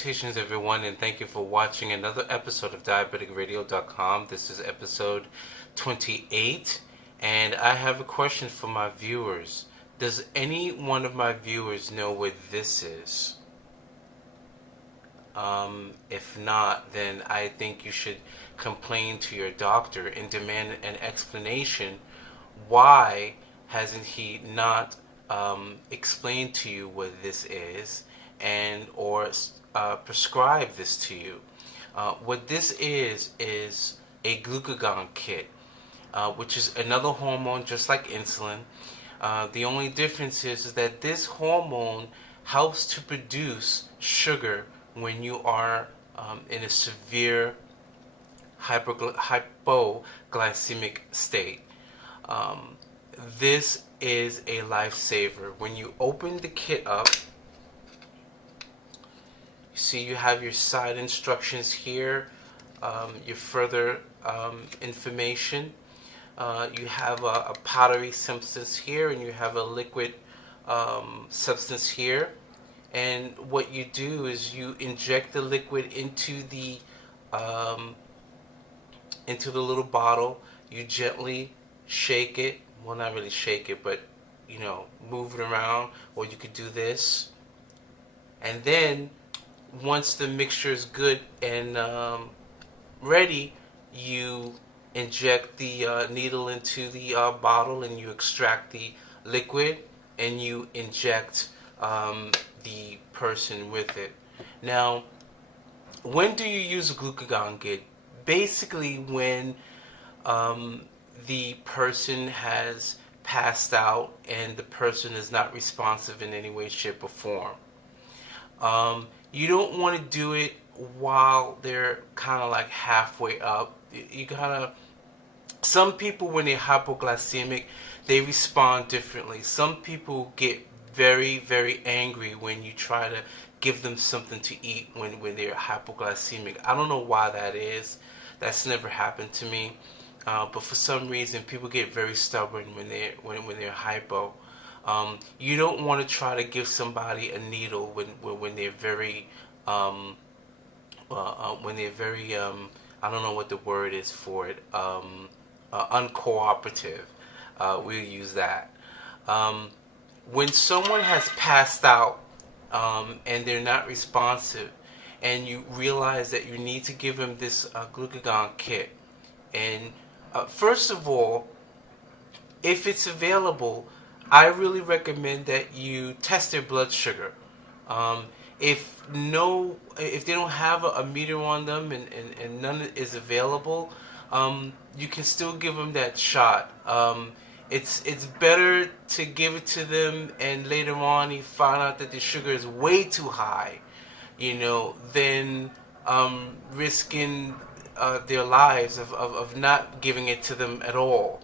Salutations, everyone, and thank you for watching another episode of DiabeticRadio.com. This is episode 28, and I have a question for my viewers. Does any one of my viewers know what this is? If not, then I think you should complain to your doctor and demand an explanation. Why hasn't he not explained to you what this is and or prescribe this to you? What this is a glucagon kit, which is another hormone just like insulin. The only difference is that this hormone helps to produce sugar when you are in a severe hypoglycemic state. This is a lifesaver. When you open the kit up, you see you have your side instructions here, your further information. You have a powdery substance here, and you have a liquid substance here. And what you do is you inject the liquid into the little bottle. You gently shake it. Well, not really shake it, but move it around. Or you could do this. And then once the mixture is good and ready, you inject the needle into the bottle, and you extract the liquid, and you inject the person with it. Now, when do you use a glucagon kit? Basically, when the person has passed out and the person is not responsive in any way, shape, or form. You don't want to do it while they're kind of like halfway up. You gotta. Some people, when they're hypoglycemic, they respond differently. Some people get very, very angry when you try to give them something to eat when they're hypoglycemic. I don't know why that is. That's never happened to me. But for some reason, people get very stubborn when they're hypo. You don't want to try to give somebody a needle when they're very I don't know what the word is for it. Uncooperative. We'll use that. When someone has passed out and they're not responsive, and you realize that you need to give them this glucagon kit, and first of all, if it's available, I really recommend that you test their blood sugar. If they don't have a meter on them and none is available, you can still give them that shot. It's better to give it to them and later on you find out that the sugar is way too high, than risking their lives of not giving it to them at all.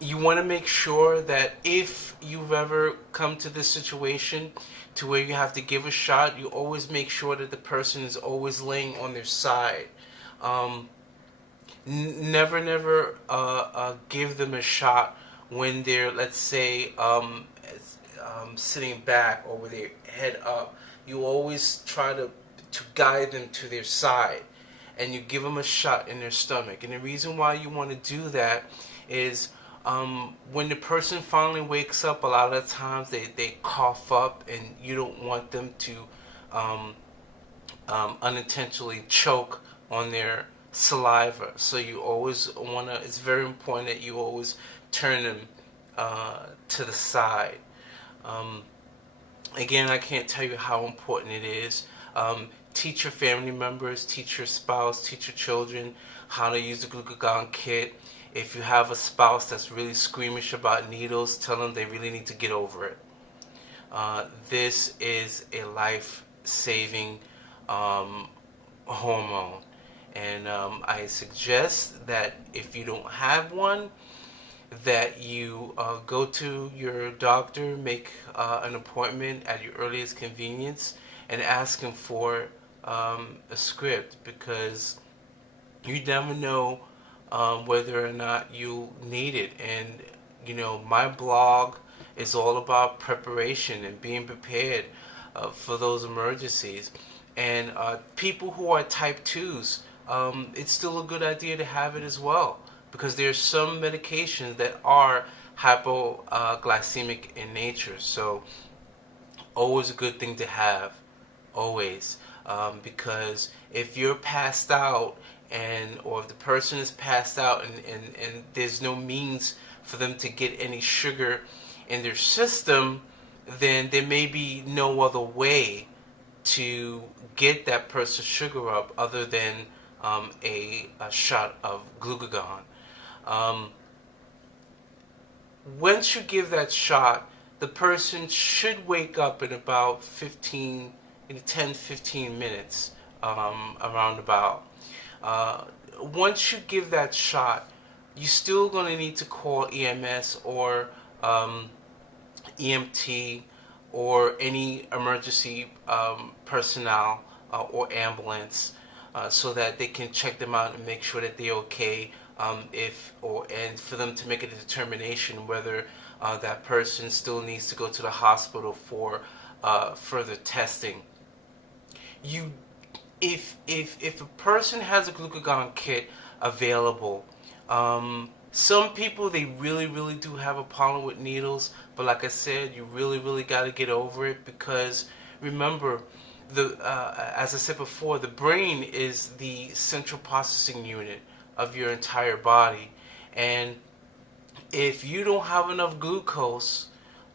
You want to make sure that if you've ever come to this situation to where you have to give a shot, you always make sure that the person is always laying on their side. Never give them a shot when they're, let's say, sitting back or with their head up. You always try to guide them to their side, and you give them a shot in their stomach. And the reason why you want to do that is when the person finally wakes up, a lot of times they cough up, and you don't want them to unintentionally choke on their saliva. So you always want to, it's very important that you always turn them to the side. Again, I can't tell you how important it is. Teach your family members, teach your spouse, teach your children how to use the glucagon kit. If you have a spouse that's really squeamish about needles, tell them they really need to get over it. This is a life-saving hormone. And I suggest that if you don't have one, that you go to your doctor, make an appointment at your earliest convenience, and ask him for a script, because you never know whether or not you need it. And my blog is all about preparation and being prepared. for those emergencies. And people who are type 2s, it's still a good idea to have it as well, because there's some medications that are hypoglycemic in nature. So always a good thing to have, always, because if you're passed out, or if the person is passed out and there's no means for them to get any sugar in their system, then there may be no other way to get that person's sugar up other than a shot of glucagon. Once you give that shot, the person should wake up in about 10-15 minutes, around about. Once you give that shot, you're still going to need to call EMS or EMT or any emergency personnel or ambulance, so that they can check them out and make sure that they're okay, and for them to make a determination whether that person still needs to go to the hospital for further testing. If a person has a glucagon kit available, some people, they really do have a problem with needles, but like I said, you really got to get over it, because remember, as I said before, the brain is the central processing unit of your entire body, and if you don't have enough glucose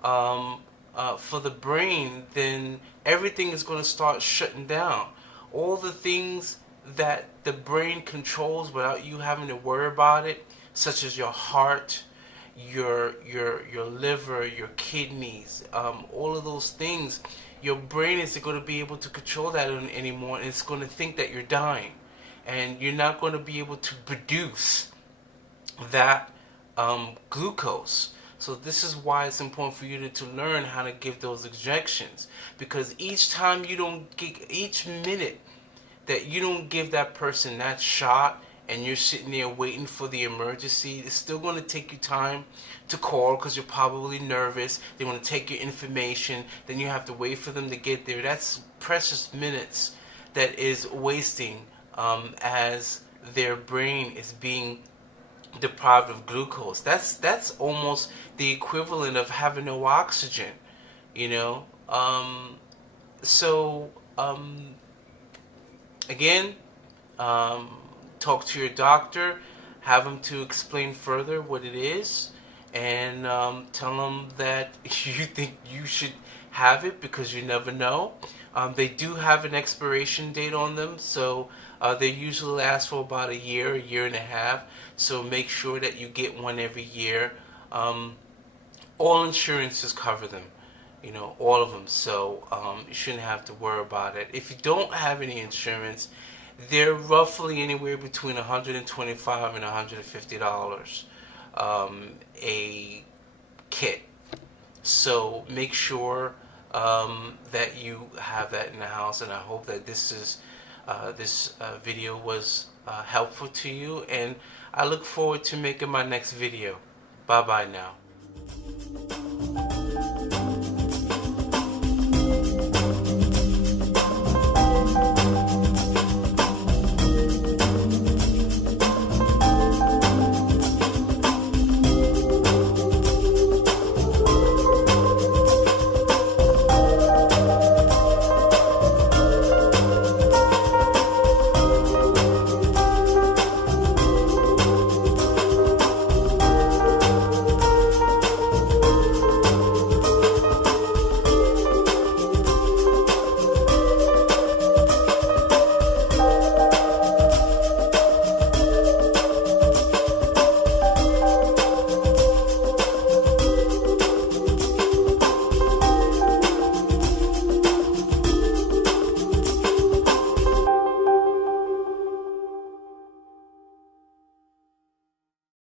for the brain, then everything is going to start shutting down. All the things that the brain controls without you having to worry about it, such as your heart, your liver, your kidneys, all of those things, your brain isn't going to be able to control that anymore, and it's going to think that you're dying, and you're not going to be able to produce that glucose. So this is why it's important for you to learn how to give those injections, because each minute that you don't give that person that shot, and you're sitting there waiting for the emergency, it's still going to take you time to call, because you're probably nervous. They want to take your information, then you have to wait for them to get there. That's precious minutes that is wasting, as their brain is being deprived of glucose. That's almost the equivalent of having no oxygen, you know. Again, talk to your doctor, have them to explain further what it is, and tell them that you think you should have it, because you never know. They do have an expiration date on them, so they usually last for about a year and a half, so make sure that you get one every year. All insurances cover them, you know, all of them, so you shouldn't have to worry about it. If you don't have any insurance, they're roughly anywhere between $125 and $150 a kit. So make sure that you have that in the house, and I hope that this video was helpful to you, and I look forward to making my next video. Bye bye now.